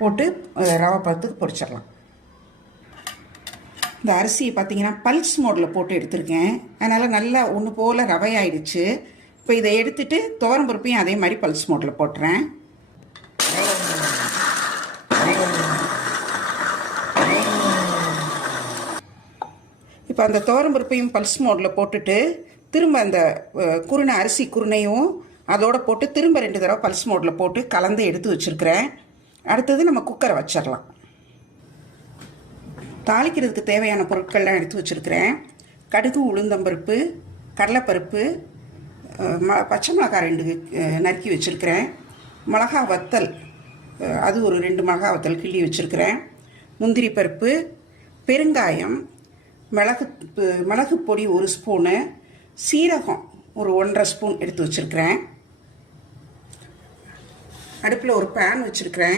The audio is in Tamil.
போட்டு ரவை பழத்துக்கு பொரிச்சிடலாம். இந்த அரிசியை பார்த்தீங்கன்னா பல்ஸ் மோடில் போட்டு எடுத்திருக்கேன். அதனால் நல்லா ஒன்று போல் ரவையாயிடுச்சு. இப்போ இதை எடுத்துகிட்டு துவரம் பருப்பையும் அதே மாதிரி பல்ஸ் மோடில் போட்டுறேன். இப்போ அந்த துவரம் பருப்பையும் பல்ஸ் மோடில் போட்டுட்டு திரும்ப அந்த குருணை அரிசி குருணையும் அதோடு போட்டு திரும்ப 2 தடவை பல்ஸ் மோடில் போட்டு கலந்து எடுத்து வச்சுருக்கிறேன். அடுத்தது நம்ம குக்கரை வச்சிடலாம். தாளிக்கிறதுக்கு தேவையான பொருட்கள்லாம் எடுத்து வச்சுருக்கிறேன். கடுகு, உளுந்தம்பருப்பு, கடலைப்பருப்பு, பச்சை மிளகாய் 2 நறுக்கி வச்சுருக்கிறேன். மிளகா வத்தல், அது ஒரு 2 மிளகா வத்தல் கிள்ளி வச்சுருக்கிறேன். முந்திரி பருப்பு, பெருங்காயம், மிளகு பொடி 1 ஸ்பூனு, சீரகம் ஒரு 1.5 ஸ்பூன் எடுத்து வச்சுருக்கிறேன். அடுப்பில் ஒரு பேன் வச்சுருக்கிறேன்.